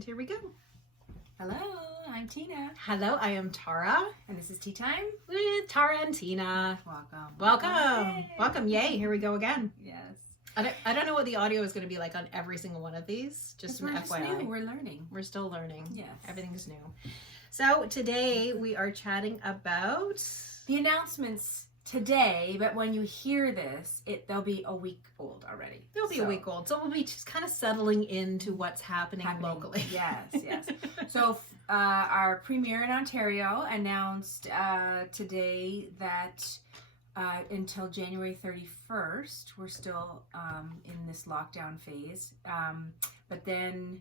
And here we go. Hello, I'm Tina. Hello, I am Tara And this is Tea Time. with Tara and Tina. Welcome. Yay. Welcome. Yay. Here we go again. Yes. I don't know what the audio is going to be like on every single one of these. Just an we're FYI. new. We're learning. We're still learning. Yes. Everything's new. So today we are chatting about The announcements today, but when you hear this, they'll be a week old already. They'll be a week old. So we'll be just kind of settling into what's happening locally. Yes. So our premier in Ontario announced today that until January 31st, we're still in this lockdown phase. But then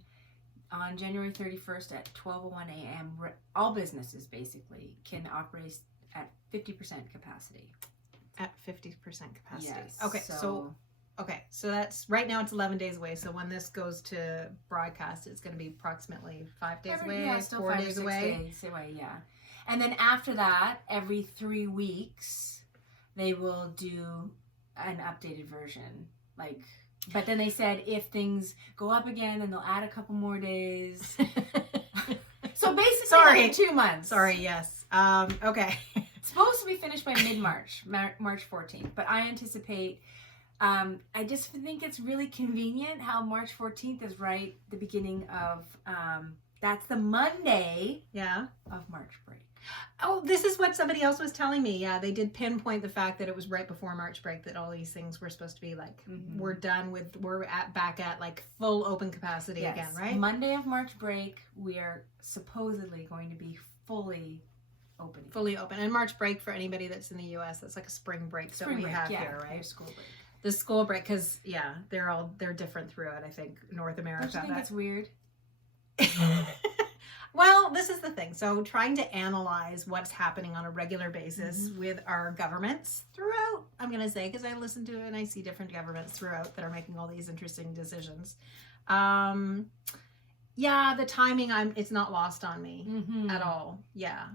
on January 31st at 12:01 a.m., all businesses basically can operate at 50% capacity. At 50% capacity. Yes. Okay, so that's right now it's 11 days away. So when this goes to broadcast, it's going to be approximately 5 days away, Yeah, still 4 5 or days 6 away. days away, yeah. And then after that, every 3 weeks, they will do an updated version. But then they said if things go up again, then they'll add a couple more days. So basically, every 2 months. Sorry, yes. Okay. It's supposed to be finished by mid-March, March 14th. But I anticipate, I just think it's really convenient how March 14th is right the beginning of, that's the Monday of March break. Oh, this is what somebody else was telling me. Yeah, they did pinpoint the fact that it was right before March break that all these things were supposed to be like, we're back at like full open capacity again, right? Monday of March break, we are supposedly going to be fully open. Fully open. And March break, for anybody that's in the U.S., that's like a spring break that we have here, right? School break. The school break, because they're different throughout, I think, North America. Don't you think it's weird? Well, this is the thing. So trying to analyze what's happening on a regular basis with our governments throughout, I'm going to say, because I listen to it and I see different governments throughout that are making all these interesting decisions. The timing, it's not lost on me at all. Yeah.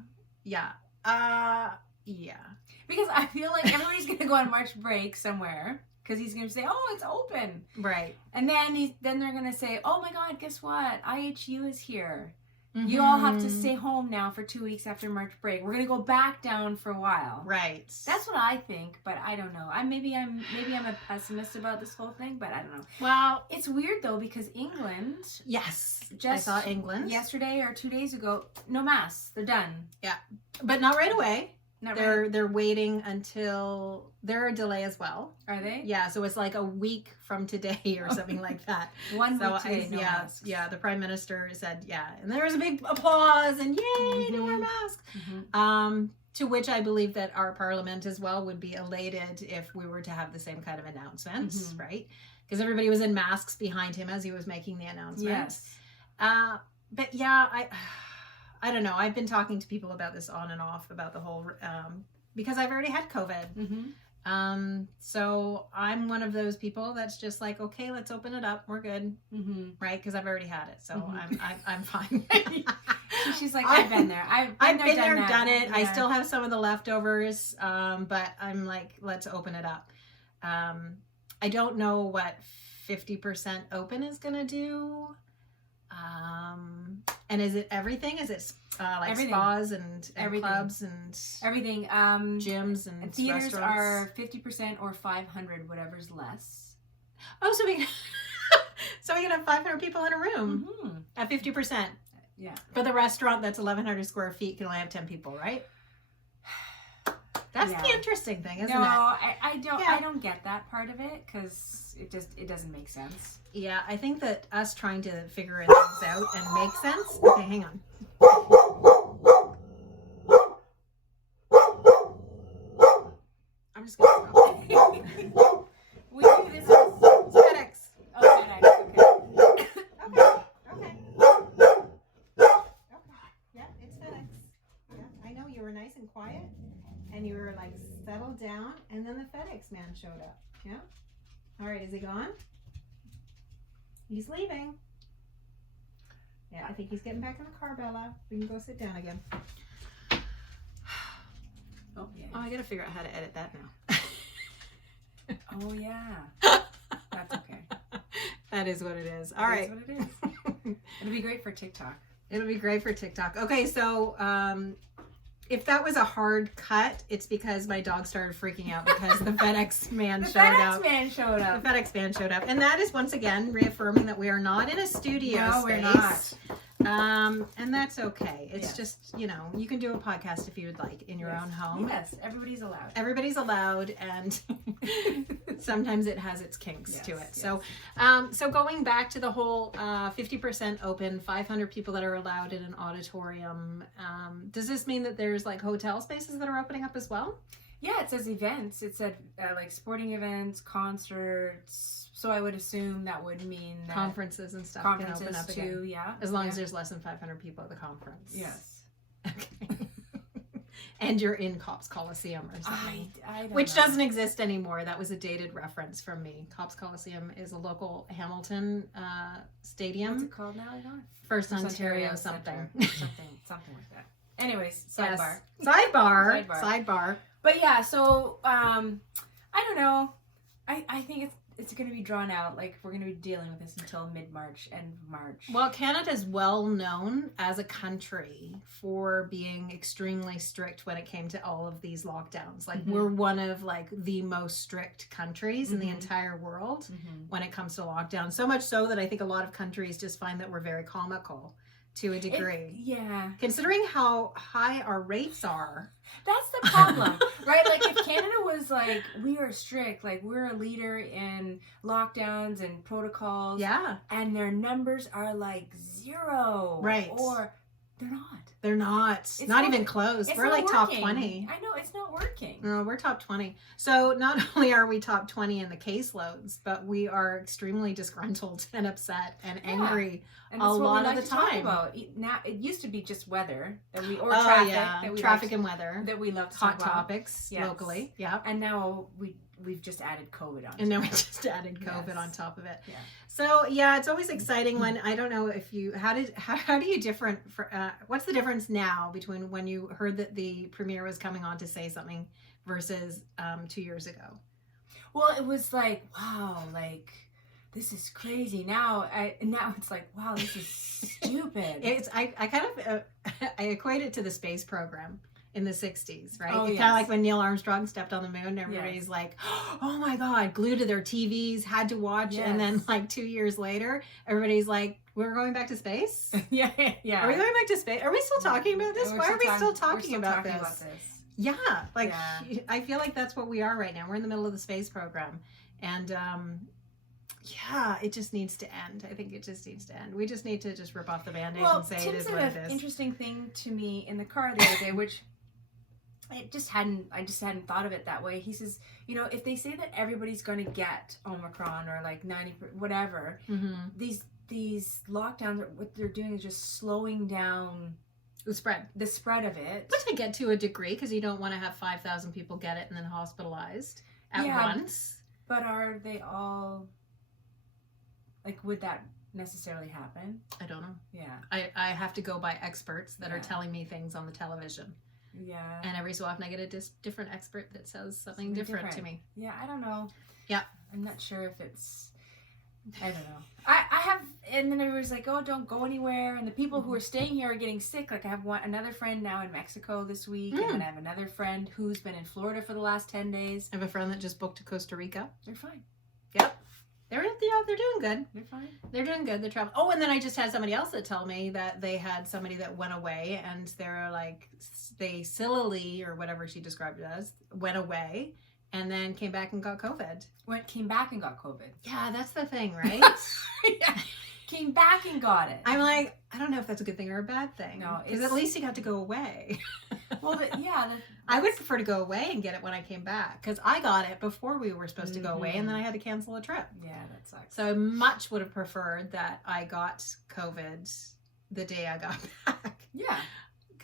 Because I feel like everybody's going to go on March break somewhere. Because he's going to say, oh, it's open. Right. And then they're going to say, oh my God, guess what? IHU is here. You all have to stay home now for 2 weeks after March break. We're going to go back down for a while. Right. That's what I think, but I don't know. Maybe I'm a pessimist about this whole thing, but I don't know. Well, it's weird though because England. Yes. I saw England yesterday or 2 days ago. No masks. They're done. Yeah, but not right away. They're waiting until they're a delay as well. Are they? Yeah, so it's like a week from today or something like that. 1 week today, no masks. Yeah, the Prime Minister said, and there was a big applause and yay, no more masks. To which I believe that our Parliament as well would be elated if we were to have the same kind of announcements, right? Because everybody was in masks behind him as he was making the announcement. Yes. But yeah, I don't know. I've been talking to people about this on and off about the whole, because I've already had COVID. So I'm one of those people that's just like, okay, let's open it up. We're good. Right. Cause I've already had it. So I'm fine. She's like, I've been there. I've been there, done it. Yeah. I still have some of the leftovers. But I'm like, let's open it up. I don't know what 50% open is going to do. And is it everything? Is it like everything. Spas and clubs and everything? Gyms and theaters restaurants? Are 50% or 500, whatever's less. Oh, so we can have 500 people in a room at 50%. Yeah. But the restaurant that's 1,100 square feet can only have 10 people, right? That's the interesting thing, isn't it? No, I don't get that part of it because it doesn't make sense. Yeah, I think that us trying to figure things out and make sense. Okay, hang on. I'm just gonna. We do this. It's FedEx. Oh, FedEx. Okay. Yeah, it's FedEx. Yeah, I know you were nice and quiet, and you were like settled down, and then the FedEx man showed up. Yeah. All right, is he gone? He's leaving. Yeah, I think he's getting back in the car, Bella. We can go sit down again. Oh, yeah. Oh, I gotta figure out how to edit that now. Oh, yeah. That's okay. That is what it is. All That right. is what it is. It'd be great for TikTok. It'll be great for TikTok. Okay, so if that was a hard cut, it's because my dog started freaking out because the FedEx man The showed FedEx up. man showed up. The FedEx man showed up. And that is once again reaffirming that we are not in a studio No, space. we're not. And that's okay. It's Yes. just, you know, you can do a podcast if you would like in your Yes. own home. Yes, everybody's allowed. Everybody's allowed, and sometimes it has its kinks to it. Yes, So, so going back to the whole 50% open, 500 people that are allowed in an auditorium. Does this mean that there's like hotel spaces that are opening up as well? Yeah, it says events. It said like sporting events, concerts. So I would assume that would mean that Conferences and stuff can open conferences up again. too. Yeah, As long yeah. as there's less than 500 people at the conference. Yes. Okay. And you're in Cops Coliseum or something. I don't Which know. doesn't exist anymore. That was a dated reference from me. Cops Coliseum is a local Hamilton stadium. What's it called now? Again? First First Ontario Center. something. something like that. Anyways, sidebar. Yes. Sidebar. But yeah, so I don't know. I think it's going to be drawn out. Like we're going to be dealing with this until mid-March and March. Well, Canada's well known as a country for being extremely strict when it came to all of these lockdowns. Like we're one of like the most strict countries in the entire world when it comes to lockdown. So much so that I think a lot of countries just find that we're very comical to a degree. Yeah. Considering how high our rates are. That's the problem, right? Like if Canada was like, we are strict, like we're a leader in lockdowns and protocols. Yeah. And their numbers are like 0. Right. Or they're not. They're not. It's Not not- even close. It's We're not like top working. 20. I know, it's not working. No, we're top 20. So not only are we top 20 in the caseloads, but we are extremely disgruntled and upset and angry. And A that's what lot we of like the to talk time. about. Now it used to be just weather that we or Oh, traffic yeah. that we Traffic liked- and weather. that we love to Hot talk about. topics Yes. locally. Yeah. And now we've just added COVID on. And then we just added COVID Yes. on top of it. Yeah. So yeah, it's always exciting when I don't know if you how do you different for what's the difference now between when you heard that the premier was coming on to say something versus 2 years ago? Well, it was like, wow, like this is crazy. Now it's like, wow, this is stupid. It's I kind of I equate it to the space program in the 60s, right? Oh, It's yes. kind of like when Neil Armstrong stepped on the moon, everybody's like, oh my God, glued to their TVs, had to watch. And then Yes. like 2 years later, everybody's like, we're going back to space? yeah. Are we going back to space? Are we still talking about this? We're Why are we still we're talking about this? Yeah, like Yeah. I feel like that's what we are right now. We're in the middle of the space program. And yeah, it just needs to end. I think it just needs to end. We just need to just rip off the Band-Aid Well, and say Tim it is said what an it is. interesting thing to me in the car the other day, which I just hadn't thought of it that way. He says, you know, if they say that everybody's going to get Omicron or like 90 whatever, Mm-hmm. these lockdowns, what they're doing is just slowing down The spread. the spread of it. Which I get to a degree because you don't want to have 5,000 people get it and then hospitalized at Yeah. once. But are they all like? Would that necessarily happen? I don't know. Yeah, I have to go by experts that are Yeah. telling me things on the television. yeah, And every so often I get a different expert that says something Something different to different. me. yeah. I don't know. Yeah. I'm not sure if it's. I don't know. I have, and then everybody's like, "Oh, don't go anywhere." And the people who are staying here are getting sick. Like I have another friend now in Mexico this week, and then I have another friend who's been in Florida for the last 10 days. I have a friend that just booked to Costa Rica. They're fine. Yep. They're doing good. They're fine. They're doing good. They're traveling. Oh, and then I just had somebody else that told me that they had somebody that went away and they're like, they sillily, or whatever she described it as, went away and then came back and got COVID. Came back and got COVID. Yeah, that's the thing, right? Yeah. Came back and got it. I'm like, I don't know if that's a good thing or a bad thing. No, because it's- at least you got to go away. Well, I would prefer to go away and get it when I came back because I got it before we were supposed to go away and then I had to cancel a trip. Yeah, that sucks. So I much would have preferred that I got COVID the day I got back. Yeah.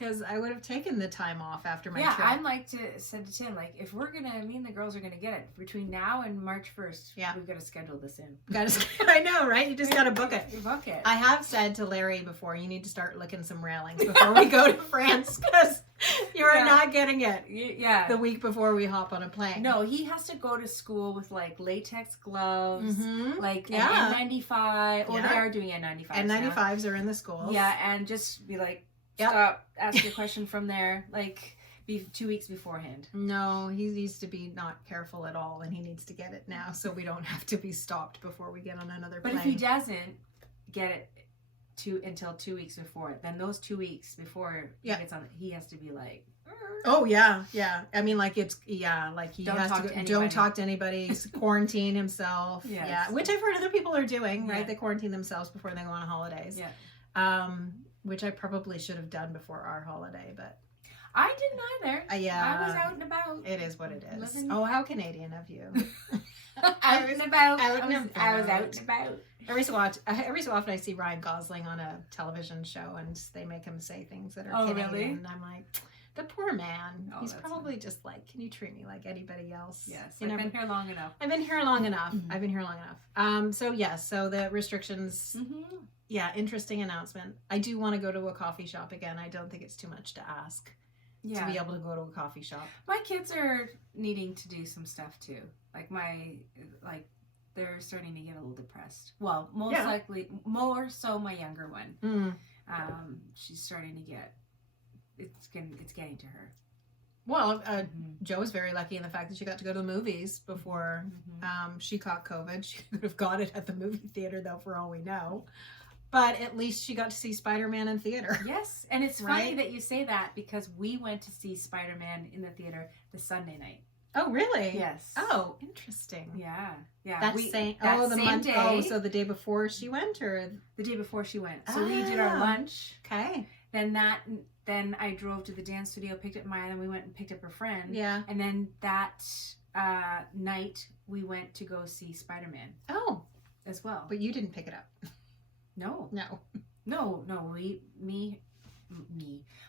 because I would have taken the time off after my Yeah, trip. I'm like said to Tim, like, if we're gonna, me and the girls are gonna get it between now and March 1st. Yeah. we've got to schedule this in. I know, right? You just got to book it. You book it. I have said to Larry before, you need to start licking some railings before we go to France because you are Yeah. not getting it Yeah. the week before we hop on a plane. No, he has to go to school with like latex gloves, Mhm. like Yeah. an N95. Well, Yeah. they are doing N95s. And now. 95s are in the schools. Yeah, and just be like, Yep. stop, ask your question from there, like, be 2 weeks beforehand. No, he needs to be not careful at all, and he needs to get it now so we don't have to be stopped before we get on another But plane. if he doesn't get it until 2 weeks before, then those 2 weeks before Yeah. he gets on, he has to be like, Oh yeah, yeah. I mean, like it's like he Don't has talk to to go, anybody. don't talk to anybody, quarantine himself. Yes. Yeah, which I've heard other people are doing. Right, Yeah. they quarantine themselves before they go on holidays. yeah. Which I probably should have done before our holiday, but I didn't either. yeah, I was out and about. It is what it is. Living- Oh, how Canadian of you! Out and about. out and I was out about. and about. Every so often I see Ryan Gosling on a television show, and they make him say things that are Oh, Canadian, really? and I'm like, the poor man. Oh, He's that's probably just like, can you treat me like anybody else? Yes, You I've never- been here long enough. I've been here long enough. Mhm. I've been here long enough. So yes, so the restrictions. Mm-hmm. Yeah, interesting announcement. I do want to go to a coffee shop again. I don't think it's too much to ask Yeah. to be able to go to a coffee shop. My kids are needing to do some stuff too. They're starting to get a little depressed. Well, most Yeah. likely, more so my younger one. Mm. She's starting to get. It's getting to her. Well, Mhm. Joe was very lucky in the fact that she got to go to the movies before Mhm. she caught COVID. She could have got it at the movie theater, though, for all we know. But at least she got to see Spider-Man in theater. Yes, and it's funny Right? that you say that because we went to see Spider-Man in the theater the Sunday night. Oh, really? Yes. Oh, interesting. Yeah. Yeah. That we, same. that Oh, the same month. day. Oh, so the day before she went, or The day before she went. So we did our Ah. lunch. okay. Then I drove to the dance studio, picked up Maya, and we went and picked up her friend. Yeah. And then that night we went to go see Spider-Man Oh, as well. but you didn't pick it up. No, No. me,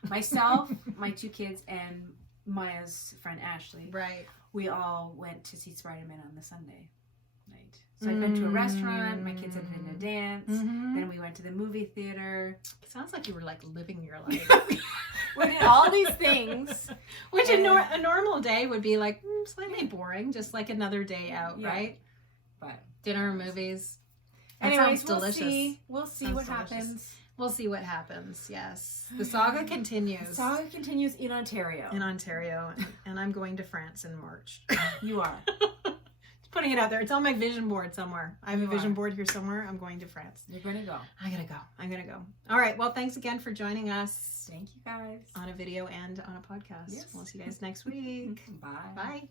myself, my 2 kids, and Maya's friend Ashley. Right. We all went to see Spider-Man on the Sunday night. So I'd been to a restaurant. My kids had been to a dance. Mm-hmm. Then we went to the movie theater. Sounds like you were like living your life. We did all these things. Which And- a normal day would be like slightly boring, just like another day out, Yeah. right? But Dinner, movies. That anyways, sounds delicious. We'll see Sounds what delicious. happens. We'll see what happens. Yes, the saga continues The saga continues in Ontario. in Ontario, and I'm going to France in March. You are. Just putting it out there. It's on my vision board somewhere. I have a You vision are. board here somewhere. I'm going to France. You're going to go. I'm gonna go. All right. Well, thanks again for joining us Thank you, guys. on a video and on a podcast. Yes. We'll see you guys next week. Bye. Bye.